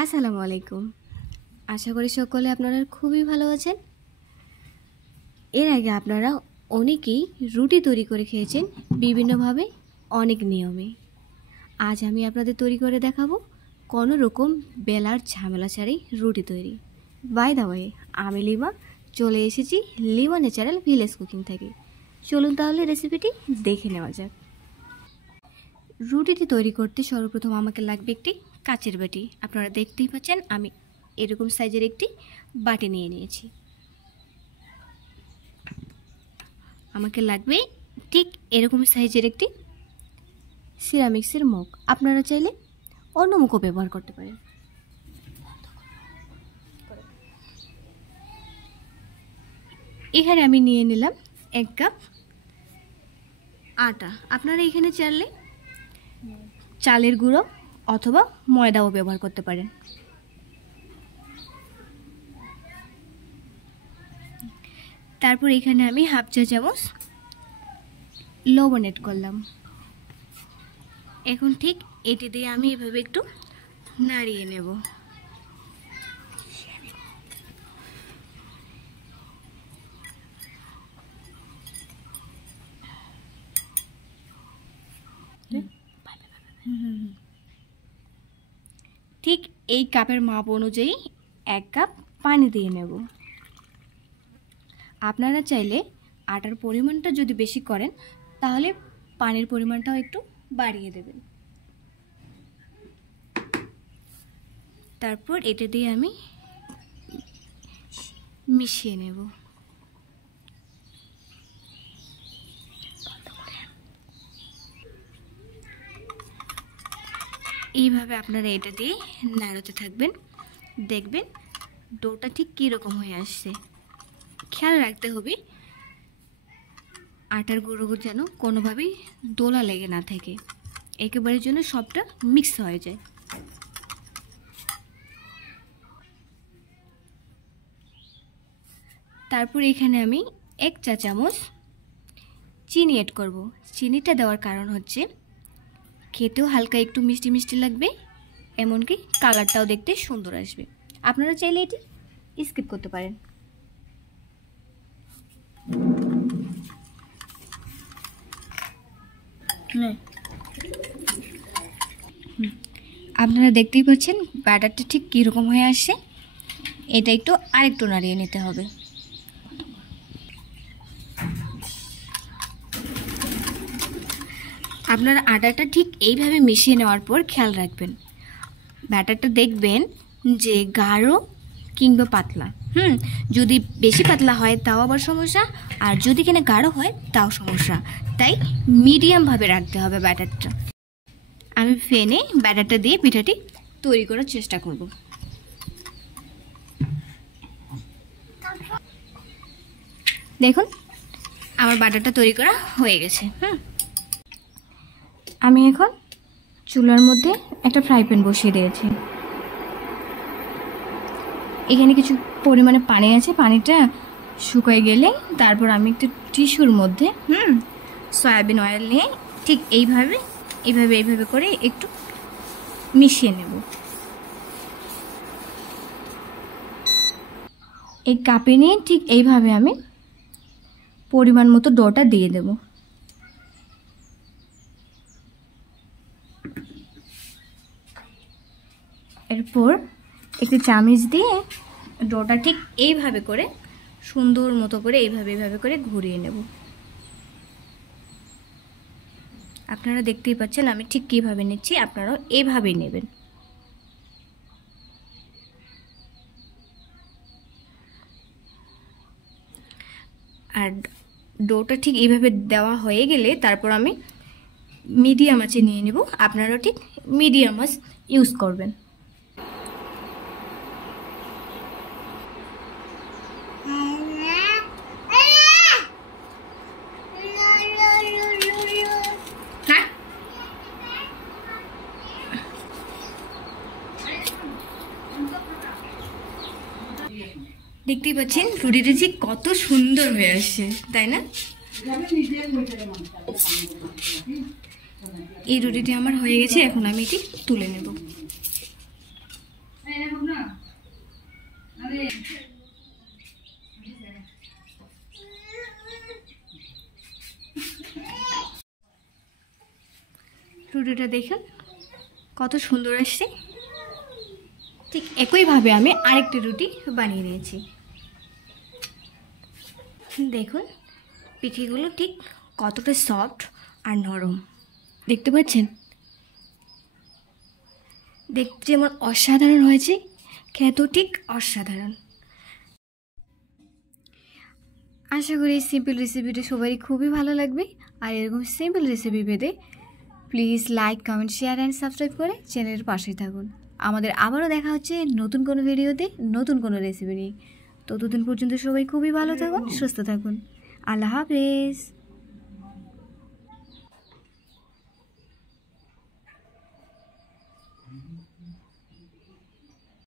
আসসালামু আলাইকুম। আশা করি সকলে আপনারা খুবই ভালো আছেন। এর আগে আপনারা অনেকেই রুটি তৈরি করে খেয়েছেন বিভিন্নভাবে, অনেক নিয়মে। আজ আমি আপনাদের তৈরি করে দেখাবো কোনো রকম বেলার ঝামেলা ছাড়াই রুটি তৈরি। বাই দ্য ওয়ে, আমি লিমা, চলে এসেছি লিমা ন্যাচারাল ভিলেজ কুকিং থেকে। চলুন তাহলে রেসিপিটি দেখে নেওয়া যাক। রুটিটি তৈরি করতে সর্বপ্রথম আমাকে লাগবে একটি কাচের বাটি। আপনারা দেখতেই পাচ্ছেন আমি এরকম সাইজের একটি বাটি নিয়ে নিয়েছি। আমাকে লাগবে ঠিক এরকম সাইজের একটি সিরামিক্সের মগ। আপনারা চাইলে অন্য মুখও ব্যবহার করতে পারেন। এখানে আমি নিয়ে নিলাম 1 কাপ আটা। আপনারা এখানে চাইলে চালের গুঁড়ো অথবা ময়দাও ব্যবহার করতে পারেন। তারপর এখানে আমি হাফ চা চামচ লবণ এড করলাম। এখন ঠিক এটি দিয়ে আমি এভাবে একটু নাড়িয়ে নেব। ঠিক এই কাপের মাপ অনুযায়ী 1 কাপ পানি দিয়ে নেব। আপনারা চাইলে আটার পরিমাণটা যদি বেশি করেন তাহলে পানির পরিমাণটাও একটু বাড়িয়ে দেবেন। তারপর এটা দিয়ে আমি মিশিয়ে নেব। এইভাবে আপনারা এটা দিয়ে নাড়তে থাকবেন, দেখবেন ডোটা ঠিক কীরকম হয়ে আসছে। খেয়াল রাখতে হবে আটার গুঁড়ো যেন কোনোভাবেই দোলা লেগে না থাকে, একেবারে যেন সবটা মিক্স হয়ে যায়। তারপর এখানে আমি 1 চা চামচ চিনি এড করব। চিনিটা দেওয়ার কারণ হচ্ছে খেতেও হালকা একটু মিষ্টি মিষ্টি লাগবে, এমনকি কালারটাও দেখতে সুন্দর আসবে। আপনারা চাইলে এটি স্কিপ করতে পারেন। আপনারা দেখতেই পাচ্ছেন ব্যাটারটা ঠিক কীরকম হয়ে আসছে। এটা একটু আরেকটু নাড়িয়ে নিতে হবে। আপনারা আটাটা ঠিক এইভাবে মিশিয়ে নেওয়ার পর খেয়াল রাখবেন ব্যাটারটা দেখবেন যে গাঢ় কিংবা পাতলা। যদি বেশি পাতলা হয় তাও আবার সমস্যা, আর যদি কিনা গাঢ় হয় তাও সমস্যা। তাই মিডিয়ামভাবে রাখতে হবে ব্যাটারটা। আমি ফেনে ব্যাটারটা দিয়ে পিঠাটি তৈরি করার চেষ্টা করব। দেখুন আমার ব্যাটারটা তৈরি করা হয়ে গেছে। আমি এখন চুলার মধ্যে একটা ফ্রাই প্যান বসিয়ে দিয়েছি। এখানে কিছু পরিমাণে পানি আছে, পানিটা শুকিয়ে গেলে তারপর আমি একটু টিস্যুর মধ্যে সয়াবিন অয়েল নিয়ে ঠিক এইভাবে করে একটু মিশিয়ে নেব। এই কাপে নিয়ে ঠিক এইভাবে আমি পরিমাণ মতো ডোটা দিয়ে দেব। এরপর একটু চামচ দিয়ে ডোটা ঠিক এইভাবে করে সুন্দর মতো করে এইভাবে করে ঘুরিয়ে নেব। আপনারা দেখতেই পাচ্ছেন আমি ঠিক কীভাবে নিচ্ছি, আপনারাও এইভাবেই নেবেন। আর ডোটা ঠিক এইভাবে দেওয়া হয়ে গেলে তারপর আমি মিডিয়াম আঁচে নিয়ে নেব। আপনারাও ঠিক মিডিয়াম আঁচ ইউজ করবেন। দেখতেই পাচ্ছেন রুটিটা ঠিক কত সুন্দর হয়ে আসছে, তাই না? এই রুটিটি আমার হয়ে গেছে, এখন আমি এটি তুলে নেব। রুটিটা দেখুন কত সুন্দর আসছে। ঠিক একইভাবে আমি আরেকটি রুটি বানিয়ে নিয়েছি। দেখুন পিঠেগুলো ঠিক কতটা সফট আর নরম, দেখতে পাচ্ছেন? দেখতে যেমন অসাধারণ হয়েছে, খেতেও ঠিক অসাধারণ। আশা করি এই সিম্পল রেসিপিটা সবারই খুবই ভালো লাগবে। আর এরকম সিম্পল রেসিপি পেতে please like, comment, share and subscribe করে চ্যানেলের পাশেই থাকুন। আমাদের আবারও দেখা হচ্ছে নতুন কোনো ভিডিওতে নতুন কোনো রেসিপি নিয়ে। ততদিন পর্যন্ত সবাই খুবই ভালো থাকুন, সুস্থ থাকুন। আল্লাহ হাফেজ।